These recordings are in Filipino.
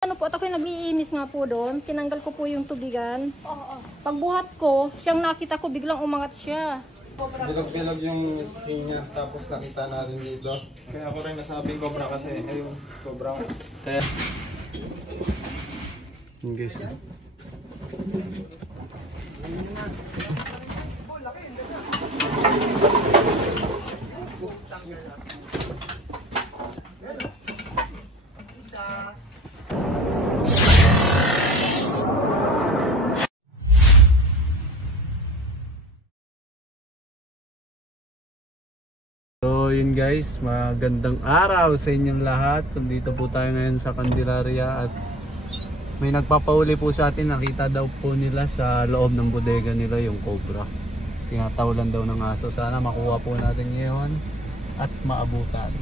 Ano po, at ako'y nag-iinis nga po doon. Tinanggal ko po yung tubigan. Pagbuhat ko, siyang nakita ko, biglang umangat siya. Bilog-bilog yung skin niya, tapos nakita natin dito. Kaya ako rin nasabing cobra kasi, ayun, cobra. Kaya... Yung guys. So yun guys, magandang araw sa inyong lahat. Nandito po tayo ngayon sa Candelaria at may nagpapauli po sa atin. Nakita daw po nila sa loob ng bodega nila yung cobra. Tinatawalan daw ng aso. Sana makuha po natin ngayon at maabutan.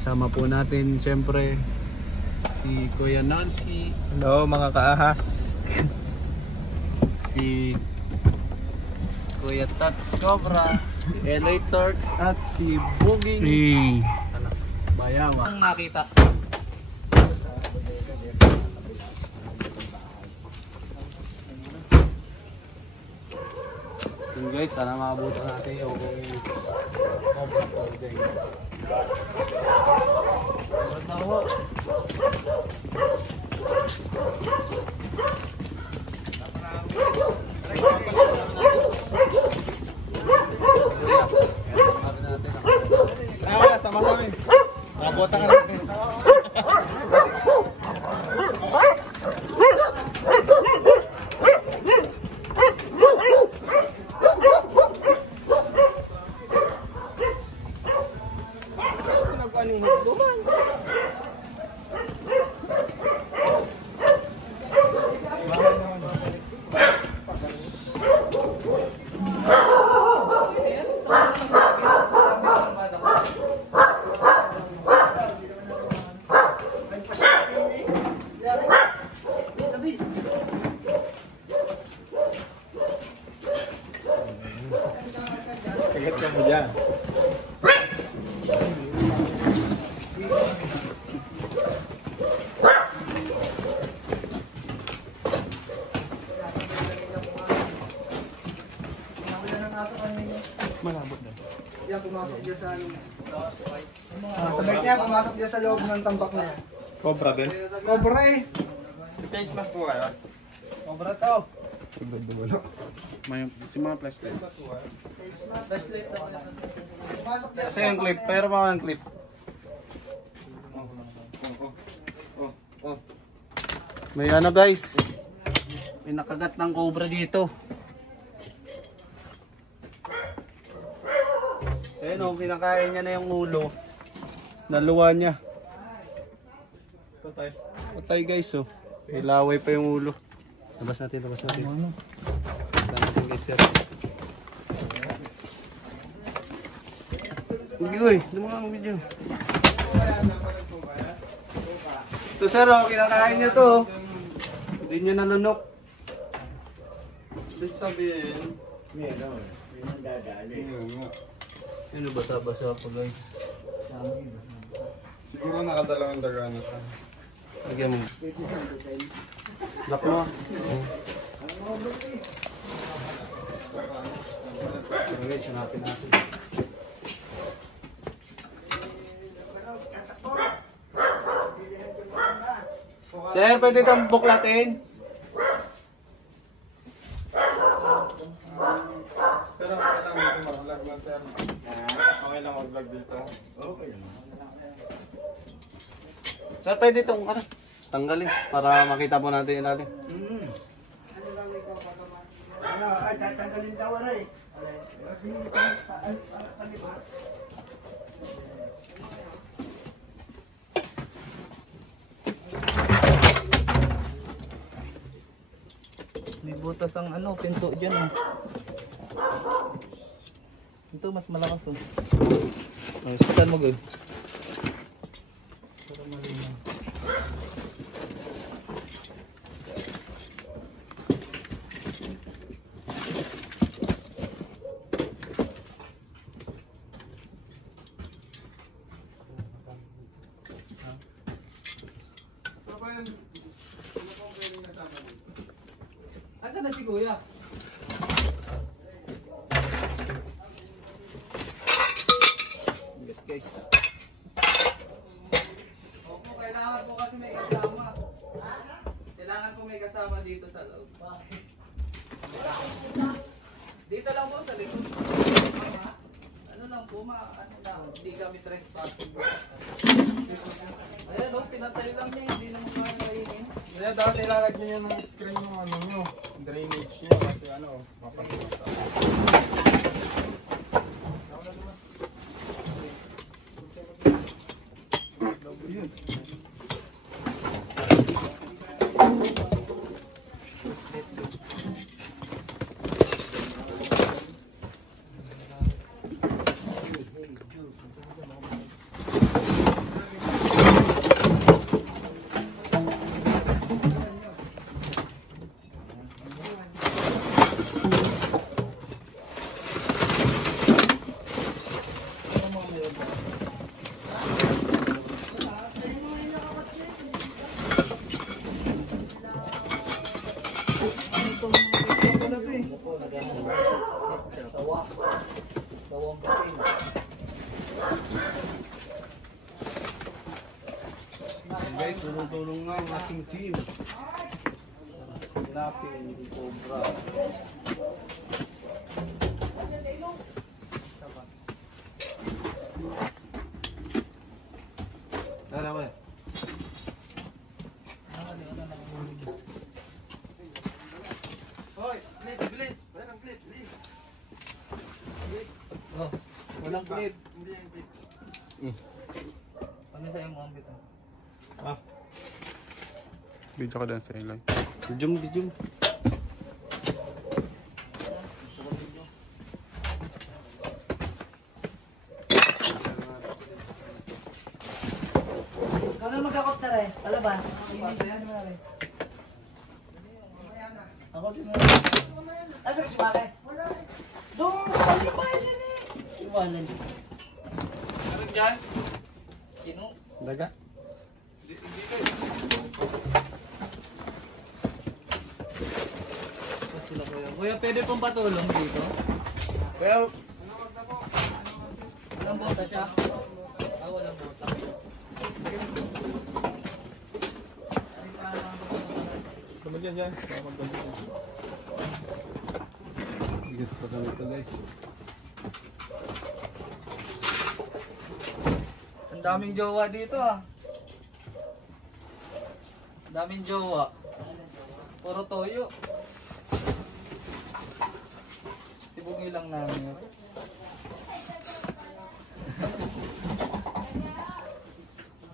Kasama po natin syempre si Kuya Nancy. Hello mga kaahas. Si Kuya Tats Cobra, si LA Turks at si Buging Bayama. Ang nakita. Yun guys, sana makabutan natin yung Cobra Holding. Sama-sama. Nabota ka natin. Kagat ka mo dyan. Malabot na. Yan, pumasok dyan sa ano. Sabay niya, pumasok dyan sa loob ng tambak niya. Cobra din. Cobra eh. Face mask po kayo. Cobra to. May si mga flashlight. Pumasok dyan Kasi yung clip, pero mga ng clip. May ano guys. May nakagat ng cobra dito. Ayun o, kinakain niya na yung ulo. Naluwa niya. Patay. Patay guys oh. May laway pa yung ulo. Labas natin, labas natin. Labas natin guys sir. Uy, lumang ang video. Ito sir oh, kinakain niya to. Hindi niya nalunok. Ibig sabihin, Ano basa-basa pa guys. siguro nakadalawang daga na siya. Lagyan mo. Lock mo. Okay, hanapin natin. Sir, pwede itong buklatin? Pero okay lang dito mag-vlog lang sir. Okay lang mag-vlog dito. Okay lang. Sir, pwede itong tanggalin para makita po natin yung ilalim. Ay, tatanggalin daw na eh. May butas ang ano, pinto dyan oh. Ito mas malakas oh. Saan mo good? Para malinaw. Ano ba yan? Asan na si Kuya? Guys. Opo, kailangan po kasi may kasama. Kailangan po may kasama dito sa loob. Dito lang po sa likod. Ano lang po, ano lang, hindi kami trespassing. Ayan o, pinatay lang niya, hindi naman kaya kainin. Kaya dapat ilalagyan nyo ng screen yung ano nyo, drainage nyo kasi ano, mapagpunta. Guys, tulong-tulong nga ang ating team. Lapin, Cobra. Tara mo. Hoy, bilis! Walang clip, bilis! Oh, walang clip. Hindi yung clip. Ano sa'yo mo ang bito? Video ka din sa ilay. Bijum. Ikaw na magkakot na rin. Palabas. Ako din na. Asa si Maki? Doon! Sa bahay din eh! Iwanan. Meron dyan? Sino? Daga? Sila kuya. Kuya, pwede pong patulong dito? Kuya, walang bota siya? Walang bota. Tama dyan. Bigat pa kami ito guys. Ang daming jowa dito ah. Ang daming jowa. Puro toyo. Tibugin lang namin.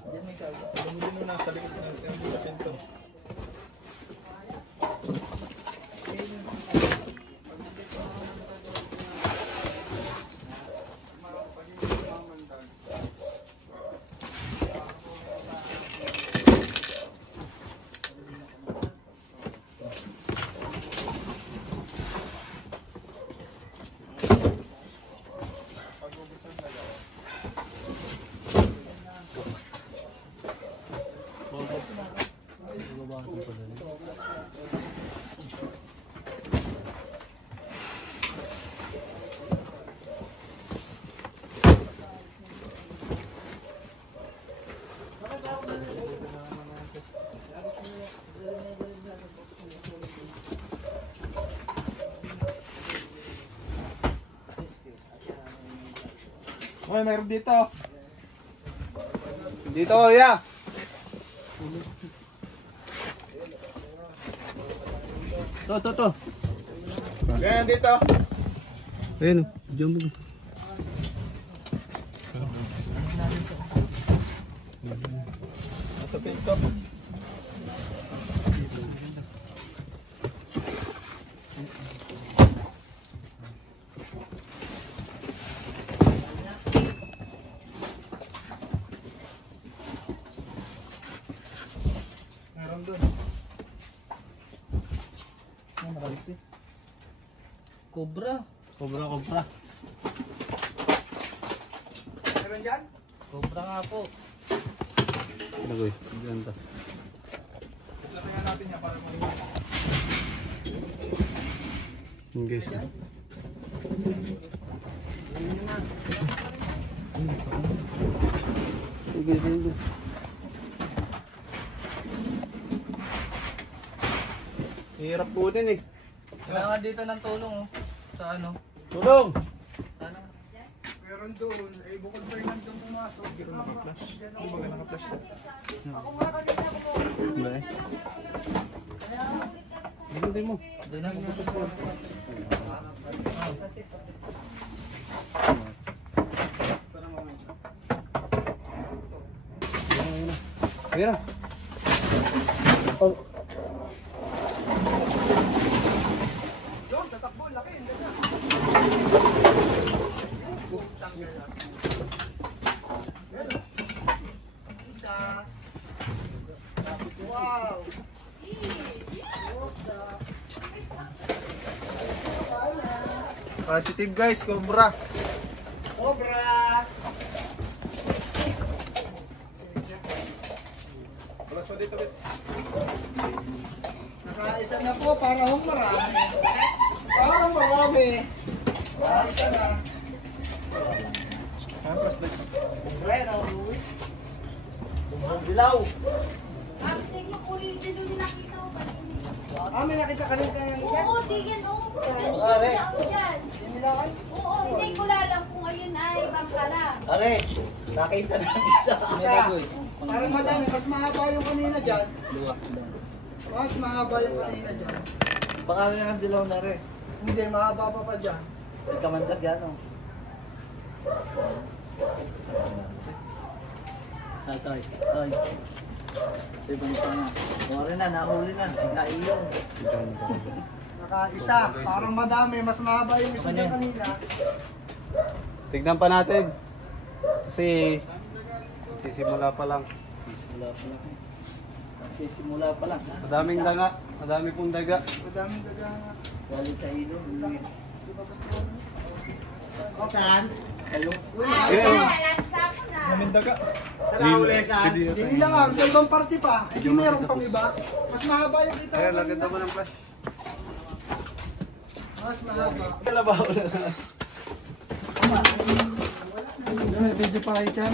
Diyan may kaga. Tumutin mo na sa likod ng pinto. Hoy, mayroon dito. Dito, kuya. To. Ganyan dito. Ayun, diyan mo. Nasa pinto. Meron doon. Cobra. Cobra. Meron dyan? Cobra nga po. Lagoy. Diyan ta. Lagyan natin yan para kung guys. Hirap po din eh. Kailangan dito ng tulong oh. Sa ano? Tulong! Sana. Meron doon, eh bukod pa rin nandun pumasok. Hindi ko naka-flash. Hindi ba naka-flash? Ba eh? Hindi mo. Doon na pupunta. Mira. Oh. Doon, tatakbo, laki. Hindi na. Isa. Wow. Positive guys, cobra. Cobra. Balas pa dito, bit. Nakaisa na po, parang marami. Parang marami. Nakaisa na. Plus dito. Bueno. Dilaw. Ah, may nakita ka rin tayo. Oo, tigil, oo. Are. Yan nilakan? Oo, hindi ko alam kung ayun ay bangkala. Are. Nakita na isa. Isa. Parang madami, mas mahaba yung kanina dyan. Dua. Mas mahaba yung kanina dyan. Baka na ng dilaw na rin. Hindi, mahaba pa dyan. May kamantag yan oh. Tatay. Tay. Sa ibang tanga. Wala na, nahuli na. Nakaiyong. Nakaisa. Parang madami, mas mahaba yung isa dyan kanina. Tignan pa natin. Kasi sisimula pa lang. Simula pa lang. Simula pa lang. Madaming daga. Madami pong daga. Madaming daga nga. Galing sa ilong. Saan? Last ako na. Hindi lang nga, sa ibang party pa. Hindi meron pang iba. Mas mahaba yung kita. Ayan, lagyan mo ng flash. Mas mahaba. Kalabaw na. May video pa kayo dyan.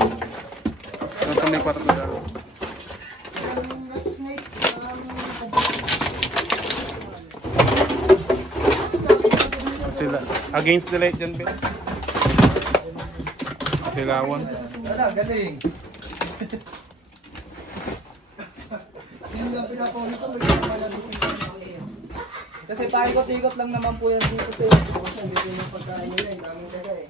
Nasa may kwarto na. Yung rat snake. Sila against the light dyan, Ben. Silawan. Wala, galing. Yung lang pinapaulit ko, may wala dito yung nakikita. Kasi paikot-ikot lang naman po yan dito. Dito yung pagkain nila, yung daming daga eh.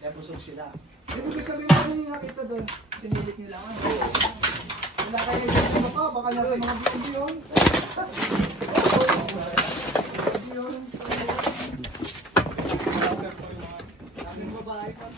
Kaya busog sila. Ibig sabihin mo yung nakita doon, sinilit nila ka. Wala kayo dyan sa baba, baka nasa mga video yun. Video yun. Daming babae pa.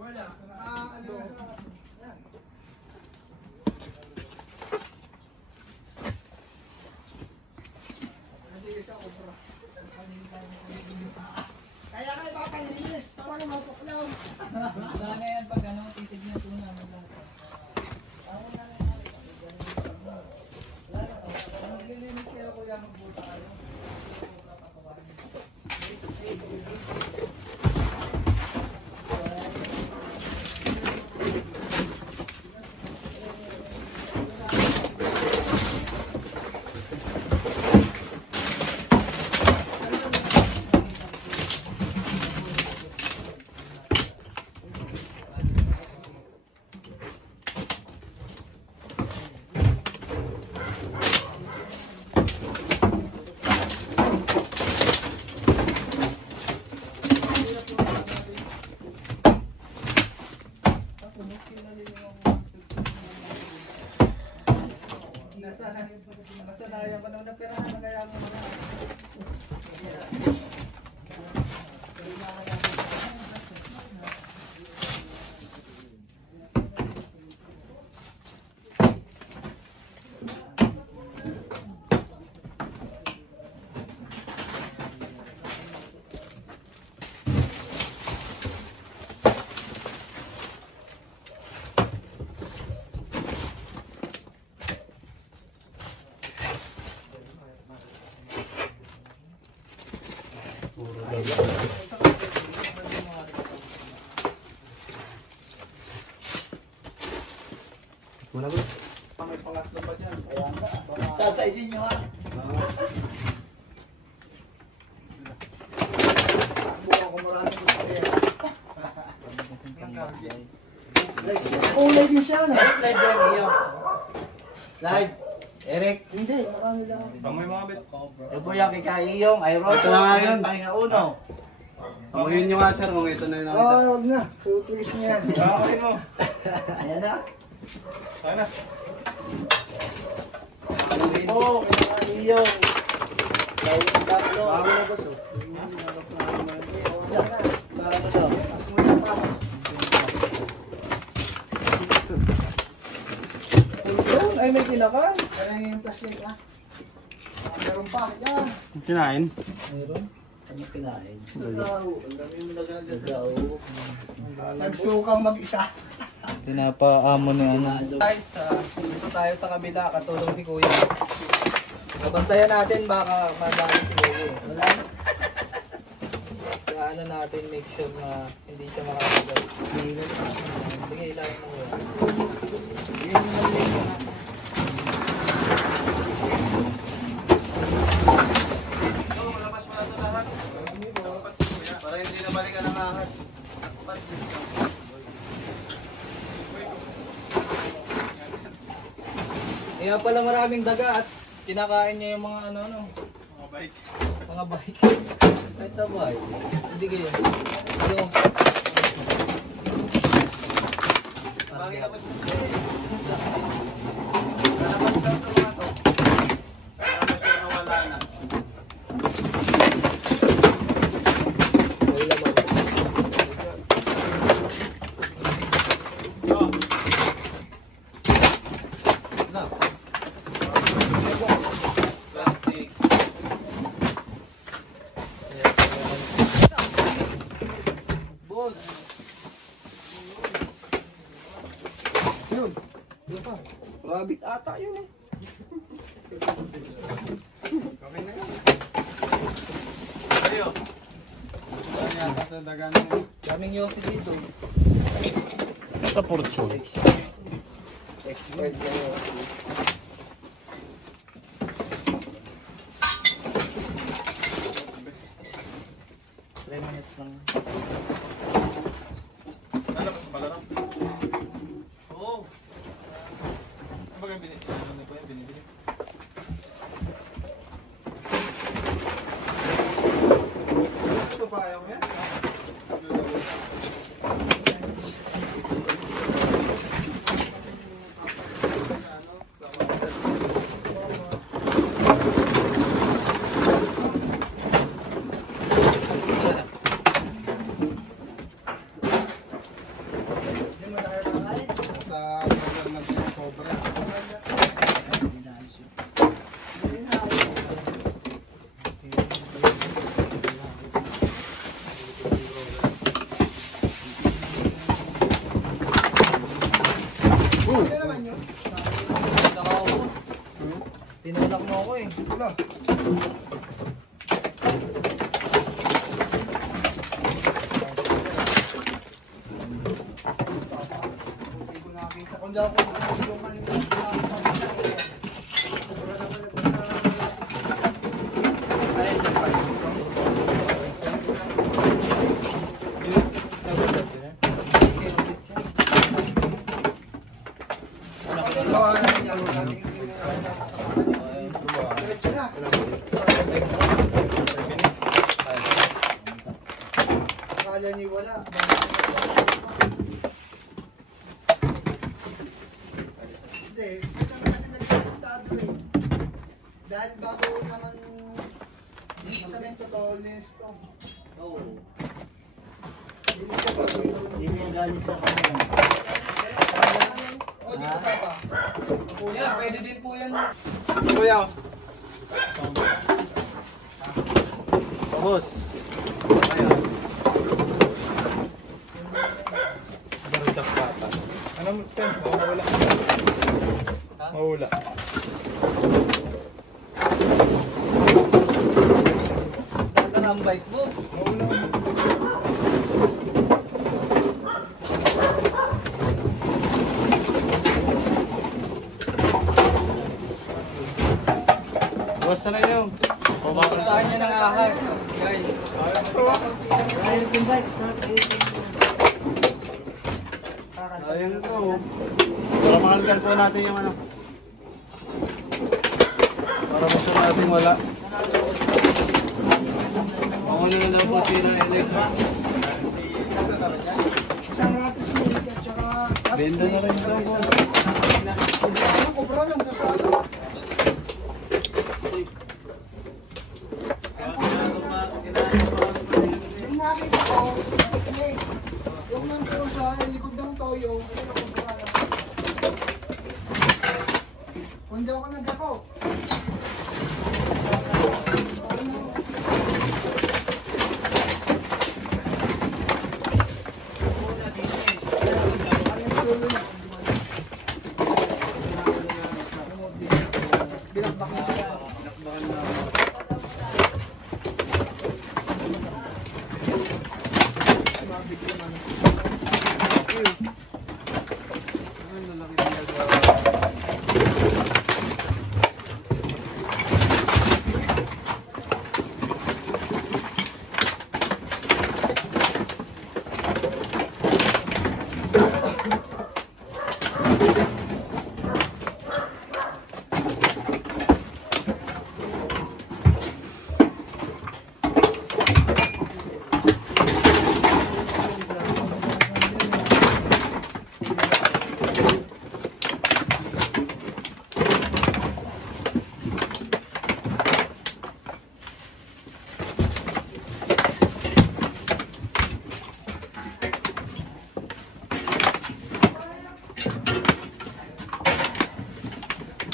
Wala, naka-ano na sa... Yan. Hindi siya obra. Kaya kayo papalinis, parang matuklaw. Wala na yan pag ano, titignan po namin lang. Maglilinis kayo kuya, magbuta kayo. Nasanayan pa naman na perahan na kaya mo mga. Wala ba? May pangatlo pa dyan. Kaya nga. Sasaidin nyo ha. Bukan ko marami ko kasi. Kulay din siya, no? Live yan, iyo. Live. Eric. Hindi, ano lang. Pamoy mga bet. Ito po yung kikaiyong, ay Rosso. Ito na nga yun. Pahinga uno. Amuyin nyo nga sir kung ito na yung nakita. Huwag na. Tutulis niya yan. Okay mo. Ayan na. Sana. Ito, kikaiyong. Gawin tatlo. Bago na boss. Para mo daw. Mas mo yung pas. Ay, may tinakan. Kaya yung plus yun, ha? Meron pa. Yan. Kinain. Meron. Ano kinain? Nagaw. Ang dami mo nagagal dyan sir. Nagsukang mag-isa. Pinapaamo ni ano. Guys, dito tayo sa kabila, katulong si Kuya. Nabantayan natin baka madami si Kuya. Wala. Kaya ano natin, make sure na hindi siya makakagay. Sige, ilahin mo Kuya. Malapas mo na ito lahat. Para hindi na balikan ang ahas. Kaya pala maraming daga at kinakain niya yung mga ano. Mga bike. Mga bike. Kahit na bike. Hindi kayo. Yung... Bakit tapos mo? Nalabas lang ito mga to. Para siya nawala na. May laman. Na. Plastic. Boss. Yun. Yun pa. Rabbit ata yun eh. Ayo. Daming yosi dito. Sa Porcho. Expert na yun. 3 minutes lang. Ano ba sa Balarang? Oo. Ano ba yung binibili? Ano po yung binibili? Ito pa ayaw yan. Nakaubos. Tinulak mo ako eh. Wala. Hindi ko nakakita. Kung daw ako yung kanina. Akala niya wala. Hindi, sila kasi nagsasaltado eh. Dahil bago naman sa mento tallness to. Oo. Hindi niya galit sa kanya. O, dito pa ba? Kuya, pwede din po yan. Kuya. Boss. Baritak pata. Ano mo, Ten? Mawala. Mawala. Ganda ng bike, boss. boss, ano yun? Puntahan niya ng ahas. Guys. Ayun ito. Para makalagyan po natin yung ano. Para gusto natin wala. Mauna na daw po sila electric. Isang ratos milk at saka... Benda na rin daw po. Ano, kubra lang doon sa ano. Yung nakita ko, snake. Yung nandun sa likod ng toyo, ano na kubra lang. Kung hindi ako nagdako. Bilakbak na siya.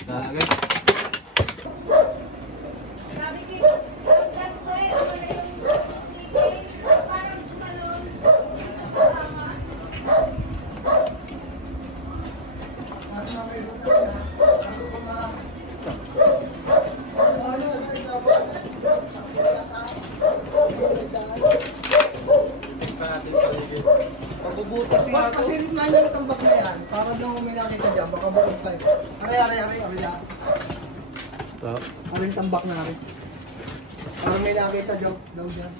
Lagay. Sabi ko, pagkat ko eh, wala yung sleeping, parang tumalon. Tama. Pagbubutas Boss, pasilip na yung tambak na yan. Para daw may nakita dyan, baka bukod pa. Ari. Ito. Ano yung tambak na rin? Para may nakita dyan, daw dyan.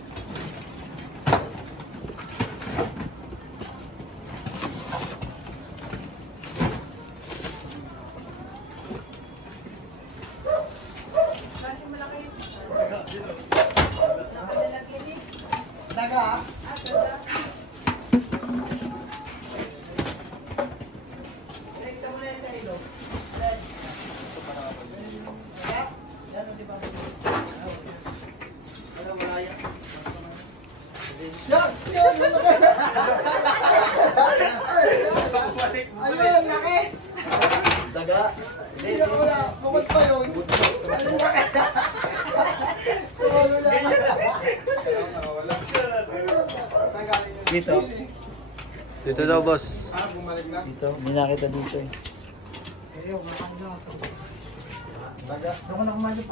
Daga ah. Yan! Ayun, laki! daga. Hindi ako wala. Bukod pa yun. Ayun, laki! Ayun, laki! Dito. Dito daw, boss. Dito. May nakita dito eh. Ayun, nakakanda ako. Daga. Ako na kumalit.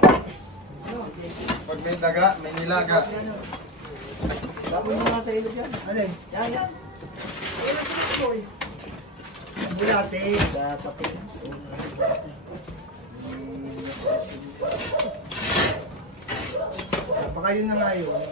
Pag may daga, may nilaga. Tapos mo nga sa ilog yan. Alin? Yan. Bulate. Tatapin. Baka yun na nga yun.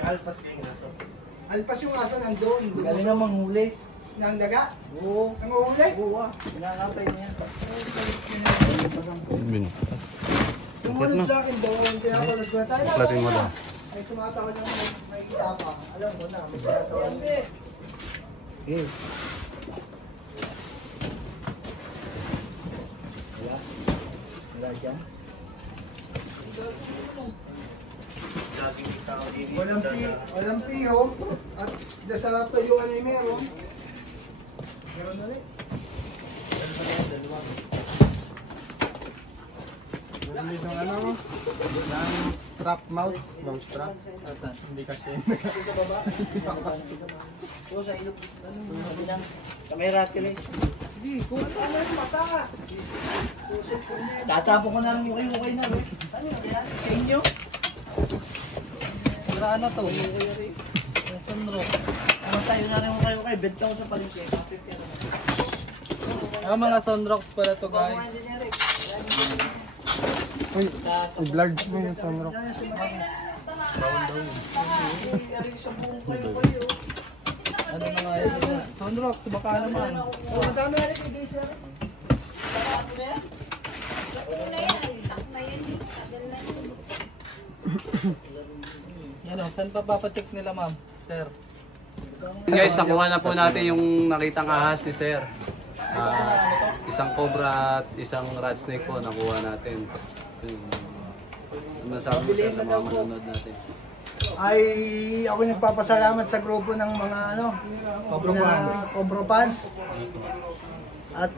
Alpas kayo naso. Alpas yung aso nandun. Galing na manghuli. Nang daga? Oo. Ang uhuli? Oo ah. Pinakapay niya. Sumunod sa akin doon. Tinakulog ko na tayo. Platin mo daw. Ay sumatawa lang may itapa. Alam mo na, may tinatawa. Okay. Wala. Wala dyan. Walang pihom. At sa tuyuan ay meron. Meron ulit. Bumili ng ano? Ng trap mouse. Mouse trap. Hindi kasi. Sa baba. Oo, sa ilog. Ano? Sabi lang. Kamera kilis. Sige, kung ano yung mata. Tatapo ko na lang yung ukay-ukay na. Ano yan? Sa inyo? Ano to? Sunrock. Ano tayo na lang yung ukay-ukay? Benta ko sa palengke. Mga sunrocks pala to guys. Uy, i-vlog mo yung sunrock. Ano na nga yan? Sunrocks, baka naman. Oh, ang dami na rin kay Daisy. Ano, saan pa papacheck nila ma'am? Sir. Guys, nakuha na po natin yung nakitang ahas ni Sir. Isang cobra at isang rat snake po nakuha natin. Ano masabi mo Sir sa mga manonood natin? Ay, ako nagpapasalamat sa grupo ng mga Cobra fans. At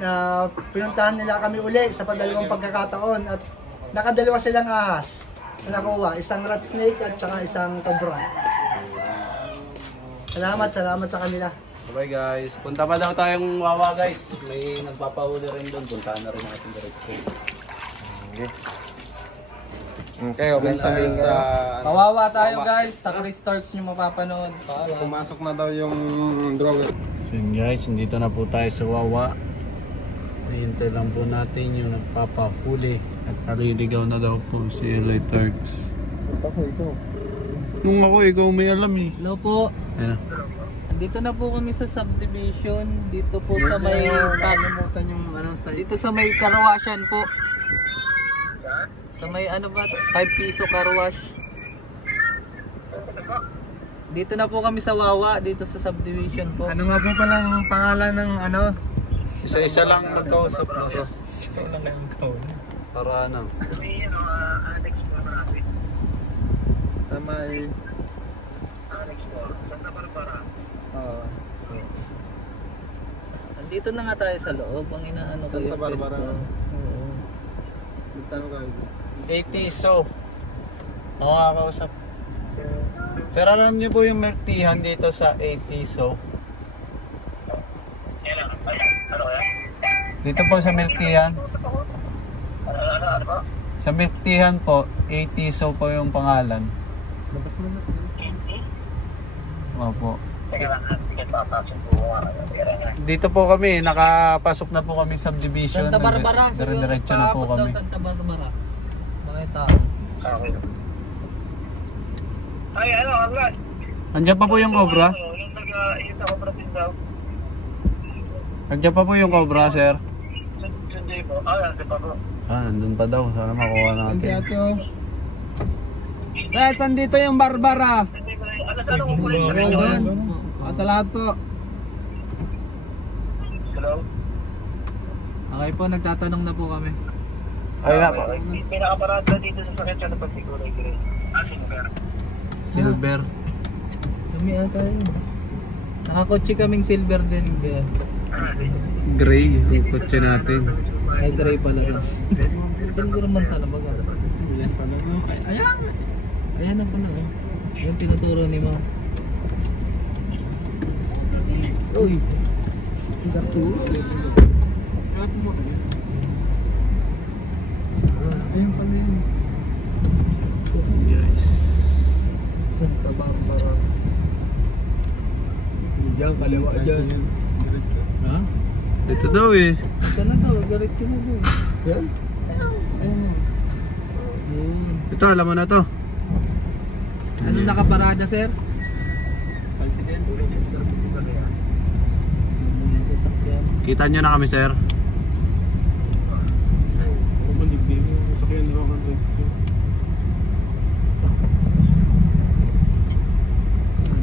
pinuntahan nila kami uli sa padalawang pagkakataon at nakadalawa silang ahas na nakuha, isang rat snake at saka isang cobra. Salamat sa kanila. Bye guys, punta pa daw tayong Wawa guys. May nagpapahuli rin doon, puntahan na rin natin diretso. Okay, may sabihin sa... Kawawa tayo guys, sa restarts nyo mapapanood. Pumasok na daw yung drawer. So yun guys, nandito na po tayo sa Wawa. Hihintay lang po natin yung nagpapahuli at nariligaw na daw po si Eli Turks. Ikaw. Nung ako, ikaw may alam eh. Hello po. Ayan. Dito na po kami sa subdivision. Dito po sa may Kalimutan yung ano sa... dito sa may karwasyan po. Sa may ano ba? 5 piso karwash. Dito na po kami sa Wawa, dito sa subdivision po. Ano nga po palang pangalan ng ano? Isa-isa lang nagkausap na. Para ano. Sa may... Andito na nga tayo sa loob, ang inaano ko Santa yung Barbara. pwesto. Oo. Magtano kayo? 80 so. Ako kakausap. Sir, alam niyo po yung milk teahan dito sa 80 so? Dito po sa milk teahan. Sa milk teahan po, 80 so po yung pangalan. Labas mo na. Opo. Dito po kami, nakapasok na po kami subdivision. Santa Barbara. Dire-diretso na po Pakapot daw kami. Santa Barbara. Nakita. Ay, ano, Aglas? Andiyan pa po yung cobra? Yung nag-cobra din daw. Andiyan pa po yung cobra, sir? Sunday po. Sunday pa po. Nandun pa daw. Sana makuha Ang natin. tiyato. Guys, andito yung Barbara. Sunday pa rin. Ano, saan ako kulit? Ano doon? Sa lahat po. Hello? Okay po, nagtatanong na po kami. Ay na po. Pinakaparada dito sa sakit siya na pagsiguro. Silver. Silver. Kami ata yun. Nakakotse kaming silver din. Gray. Yung kotse natin. Ay, gray pala rin. Silver man sana baga. Yan tanong mo. Ayan. Ayan na pala. Yung tinuturo ni Ma'am. Uy. Ayun pala yun. Guys. Santa Barbara. Diyan, kaliwa dyan. Diretso. Ha? Ito daw eh. Ito na daw, garitso mo daw. Yan. Ayun na. Yun. Ito, alam mo na to. Ano nakaparada, sir? Palsikin. Yung sasakyan. Kita nyo na kami, sir.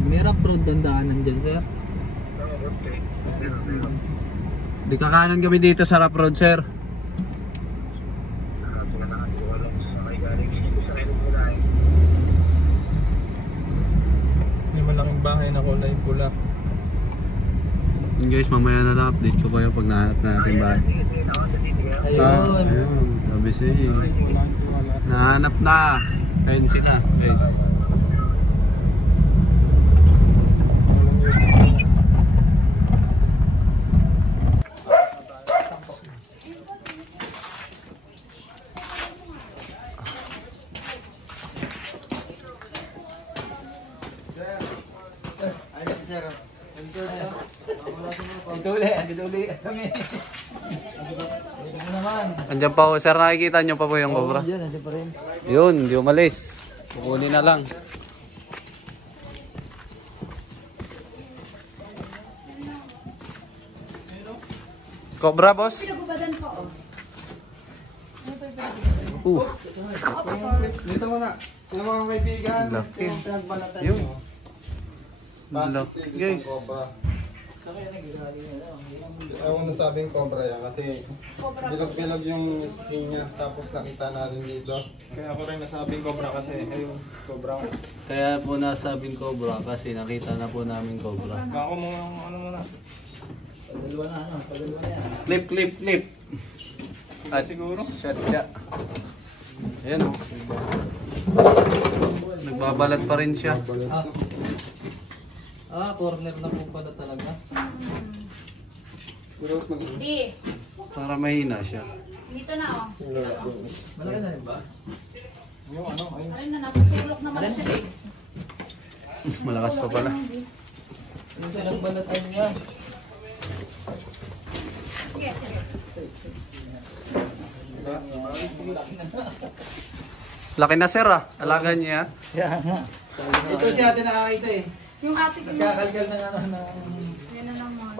May rough road ang daanan dyan, sir. Di kakanan kami dito sa Rough Road, sir. May malaking bahay na kulay pula. Yun guys, mamaya na lang update ko kayo pag nahanap natin bahay. Ayun. Ayun, sabi siya. Wala kang tiwala. Nahanap na. Fancy na, guys. uli. Andito uli kami. Ito naman. Andiyan pa po, sir, nakikita nyo pa po yung cobra? Yan, andito pa rin. Yun, di umalis. Kukunin na lang. Cobra, boss? Dito muna. Yung mga kaibigan, Laki. yung pinagbalatan Yun. nyo. Laki, Positive guys. isang cobra. Ewan na sabing cobra yan kasi bilog-bilog yung skin niya. Tapos nakita natin dito. Kaya ako rin nasabing cobra kasi ayun. Cobra. Kaya po nasabing cobra kasi nakita na po namin cobra. Bako mo yung ano muna. Padalwa na ano, padalwa na yan. Clip, clip, clip. At Siguro. shot siya. Ayan o. Nagbabalat pa rin siya. Corner na po pala talaga. Di. Para mahina siya. Dito na oh. Malaki na rin ba? Yung ano, ayun. Ayun na, nasa sirlock naman siya eh. Malakas pa pala. Yung pinagbalatan niya. Sige, sige. Laki na sir ah. Alaga niya. Kaya nga. Ito si ate nakakita eh. Yung ate ko. Nagkakalkal na ano na. Yan na naman.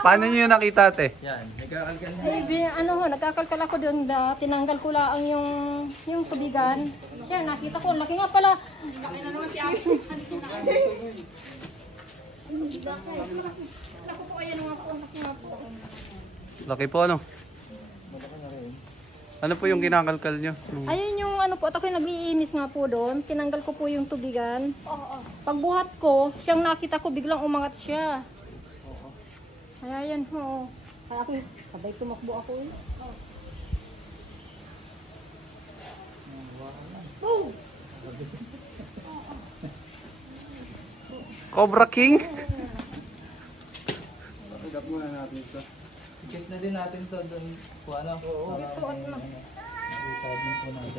Paano niyo nakita ate? Yan, nagkakalkal na. Ano ho, nagkakalkal ako doon da, tinanggal ko lang yung tubigan. Yan, nakita ko, laki nga pala. Laki na naman si ate. Naku po, ayan nga po. Naku nga po. Laki po ano? Ano po yung kinakalkal niyo? Ayun yung ano po, at ako yung nag-iimis nga po doon. Tinanggal ko po yung tubigan. Oo. Pagbuhat ko, siyang nakita ko, biglang umangat siya. Kaya yan ho. Kaya ako sabay tumakbo ako eh. Cobra King? Pagkat muna natin ito. Check na din natin to doon. Kung ano. Sabi po natin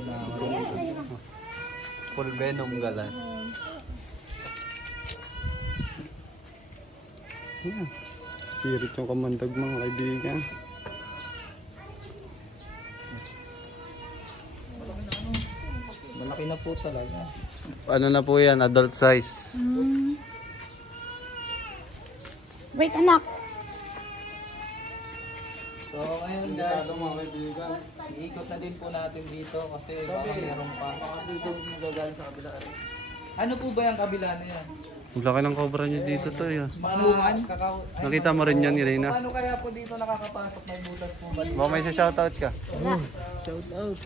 na Full venom galan. Sirit yung kamandag mga kaibigan. malaki na po talaga. Ano na po yan? Adult size. Wait, anak. So ngayon Delikado guys, mga kaibigan. iikot na din po natin dito kasi baka meron pa. Dito magagaling sa kabila. Ano po ba yung kabila na yan? Ang laki ng cobra niyo dito to yun. Manuman? Nakita mo rin yan, Irina? Paano kaya po dito nakakapasok? May butas po ba? Baka may shoutout ka. Shout out.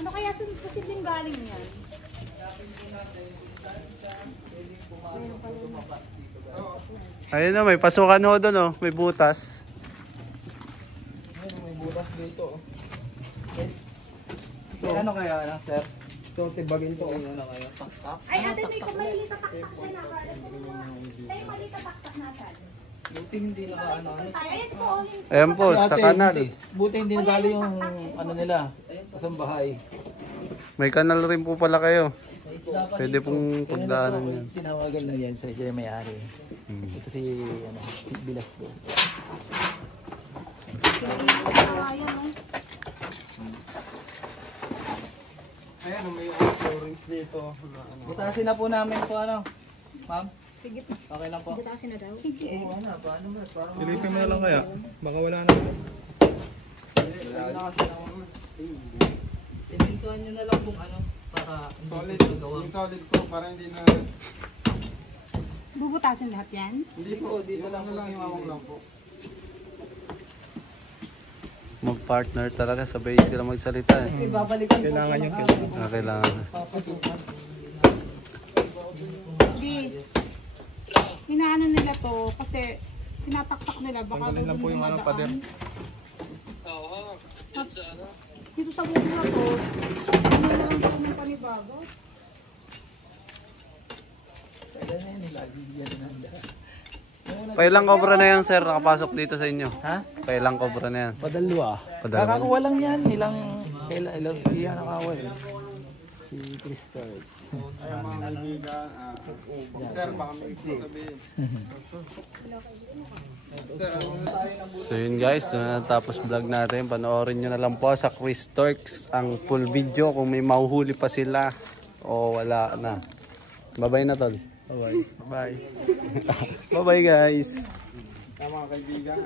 Ano kaya sa posibleng galing yan? Ayun na, may pasukan ho doon oh. May butas. May butas dito. Ano kaya lang sir? Ito, tibagin to. Ano kaya? Tak-tak? Ay, ate, may kumaili tataktak na naka. May mali tataktak na agad. Buti hindi naka-ano. Ayan po, oh, Ayan po, sa kanal. Buti hindi nagali yung ano nila. Sa bahay. May kanal rin po pala kayo. Pwede pong pagdaanan yan. Tinawagan na yan sa siya may-ari. Ito si ano, Bilasco. Ayan, may orange dito. Butasin na po namin po ano. Ma'am? Sige. Okay lang po. Butasin na daw. Sige. Silipin mo na lang kaya. Baka wala na. Simentuhan nyo na lang kung ano. Para Solid. hindi po magawa. Yung solid ko para hindi na... Bubutasin lahat yan? Hindi po, dito lang yung awang lang po. Mag-partner talaga, sabay sila magsalita eh. Ibabalikan po. Kailangan yung Kailangan. Papatukan. Di. Inaano nila to kasi tinataktak nila. Baka Tanggalin lang po yung ano, pader. Dito sa buong na to, ano na lang po ng panibago? Kailan na yun, lagi yan nanda. Kailang cobra na yan sir, nakapasok dito sa inyo? Ha? Kailang cobra na yan? Padalwa. Padalwa. Kakakuha lang yan. Ilang ilang siya nakakuha eh. Si Crystal. Ay, mga kaibigan. Si Sir, baka may gusto sabihin. Sir, So yun guys, tapos vlog natin. Panoorin nyo na lang po sa Chris Turks ang full video kung may mahuhuli pa sila o wala na. Bye-bye na tol. Bye-bye. Bye-bye guys. mga kaibigan.